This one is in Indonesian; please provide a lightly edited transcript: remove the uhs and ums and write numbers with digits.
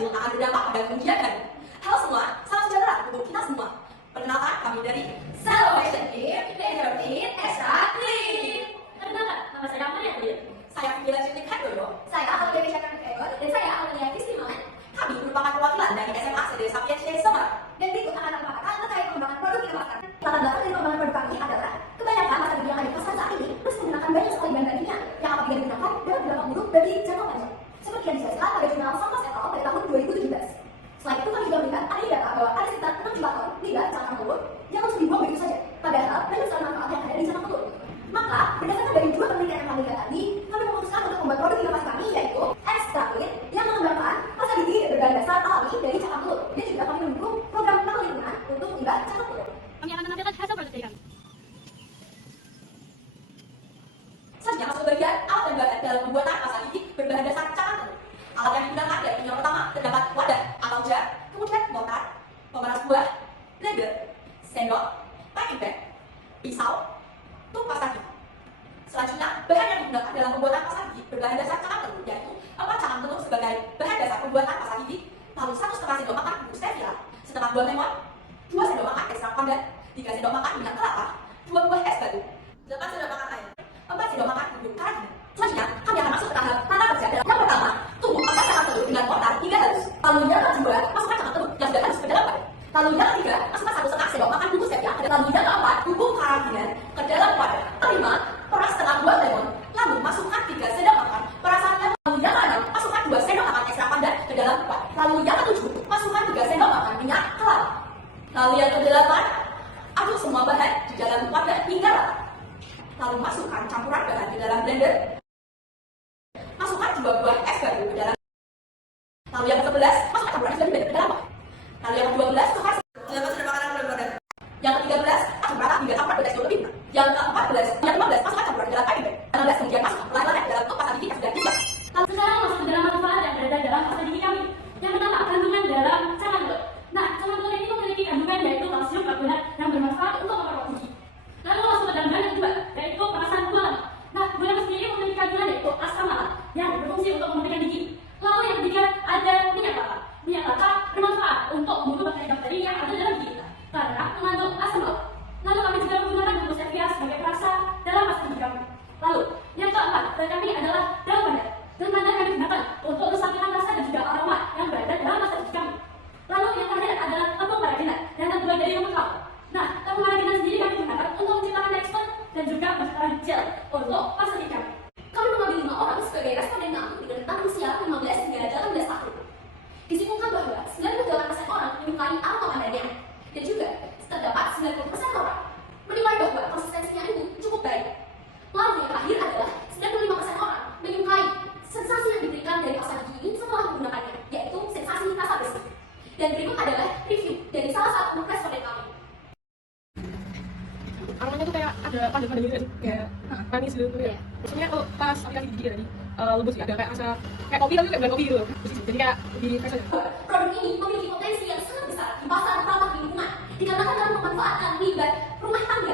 kecil akan berdampak pada kerugian kami. Halo semua, salam sejahtera untuk kita semua. Perkenalkan, kami dari Celebration Team, Neighborhood Extra Clean. Perkenalkan, nama saya Amalia Clean. saya Vila Cilik Handoyo. Saya Aulia Wishakan Egon dan saya Aulia Kristiman. Kami merupakan perwakilan dari SMA SD Sapiensia Semarang. Dan berikut akan kami paparkan terkait pengembangan produk inovasi. Latar belakang dari pengembangan produk kami adalah kebanyakan masa yang ada di pasar saat ini terus menggunakan banyak sekali bahan kimia yang apabila digunakan dapat berdampak buruk bagi jangka panjang. Seperti yang dijelaskan pada jurnal Sampah Etol pada tahun 2017. Selain itu kami juga melihat ada data bahwa ada sekitar 6 juta ton limbah cangkang telur yang langsung dibuang begitu saja. Padahal banyak sekali manfaat yang ada di cangkang telur. Maka berdasarkan dari dua penelitian yang kami lihat tadi, kami memutuskan untuk membuat produk inovasi kami yaitu Extra Clean yang mengembangkan pasta gigi berbahan dasar alami dari cangkang telur. Dan juga kami mendukung program ramah lingkungan untuk limbah cangkang telur. Kami akan menampilkan hasil produk dari kami. Selanjutnya masuk bagian alat dan bahan dalam pembuatan pasta gigi berbahan dasar cangkang telur. Alat yang digunakan yaitu yang pertama terdapat wadah atau jar, kemudian mortar, pemeras buah, blender, sendok, piping bag, pisau, tub pasta gigi. Selanjutnya, bahan yang digunakan dalam pembuatan pasta gigi berbahan dasar cangkang telur yaitu 4 cangkang telur sebagai bahan dasar pembuatan pasta gigi, lalu 1,5 sendok makan bubuk stevia, setengah buah lemon, 2 sendok makan ekstrak pandan, 3 sendok makan minyak kelapa, 2 buah es batu, 8 sendok makan air, 4 sendok makan bubuk karabiner. Selanjutnya, kami akan masuk ke tahap tata kerja. Yang pertama, tumbuk 4 cangkang telur dengan mortar hingga halus. Lalu yang kedua, masukkan cangkang telur yang sudah halus ke dalam wadah. Lalu yang ketiga, masukkan 1,5 sendok makan bubuk stevia. Lalu yang keempat, bubuk karabiner ke dalam wadah. Kelima, peras setengah buah lemon. Lalu masukkan 3 sendok makan perasan lemon. Lalu yang keenam, masukkan 2 sendok makan ekstrak pandan ke dalam wadah. Lalu yang ketujuh, masukkan 3 sendok makan minyak kelapa. Lalu yang kedelapan, aduk semua bahan di dalam wadah hingga rata. Lalu masukkan campuran bahan di dalam blender. Masukkan 2 buah es batu ke dalam. Lalu yang ke-11, masukkan campuran es batu ke dalam wadah. Lalu yang ke-12, tukar 8 sendok makanan blender. Yang ke-13, aduk rata hingga campuran bertekstur lebih lunak. Yang ke-14, yang ke-15, masukkan campuran ke dalam piping bag. Yang ke-16, kemudian masukkan leleh ke dalam tub pasta gigi yang sudah disiapkan. Sekarang masuk ke dalam manfaat yang berada dalam pasta gigi kami. Yang pertama, kandungan dalam cangkang telur. Nah, cangkang telur ini memiliki kandungan yaitu kalsium karbonat yang bermanfaat untuk memperkuat gigi. Lalu masuk ke dalam bahan yang kedua, yaitu perasan gula lemon. Nah, gula lemon sendiri memiliki kandungan yaitu asam malat yang berfungsi untuk memutihkan gigi. Lalu yang ketiga, ada minyak kelapa. Minyak kelapa bermanfaat untuk membunuh bakteri-bakteri yang ada dalam gigi kita karena mengandung asam laut. Lalu kami juga menggunakan bubuk stevia sebagai perasa dalam pasta gigi kami. Lalu yang keempat, bahan kami adalah daun pandan. Daun pandan kami gunakan untuk menstabilkan rasa dan juga aroma yang berada dalam pasta gigi kami. Lalu yang terakhir adalah tepung paragenat yang terbuat dari rumput laut. Nah, tepung paragenat sendiri kami gunakan untuk menciptakan tekstur dan juga menciptakan gel untuk pasta gigi kami. Kami mengambil 5 orang sebagai responden kami dengan rentang usia 15 hingga 18 tahun. Disimpulkan bahwa 98% orang menyukai aroma pandannya dan juga terdapat 90% orang menilai bahwa konsistensinya itu cukup baik. Lalu yang terakhir adalah 95% orang menyukai sensasi yang diberikan dari pasta gigi ini setelah menggunakannya, yaitu sensasi rasa bersih. Dan berikut adalah review dari salah satu responden kami. Aromanya tuh kayak ada pandan-pandan gitu, kayak manis gitu ya. Maksudnya kalau pas aplikasi gigi tadi lembut sih, ada kayak rasa kayak kopi tapi kayak bukan kopi gitu. Jadi kayak lebih fresh aja. Produk ini memiliki potensi yang sangat besar di pasar ramah lingkungan dikarenakan dalam memanfaatkan limbah rumah tangga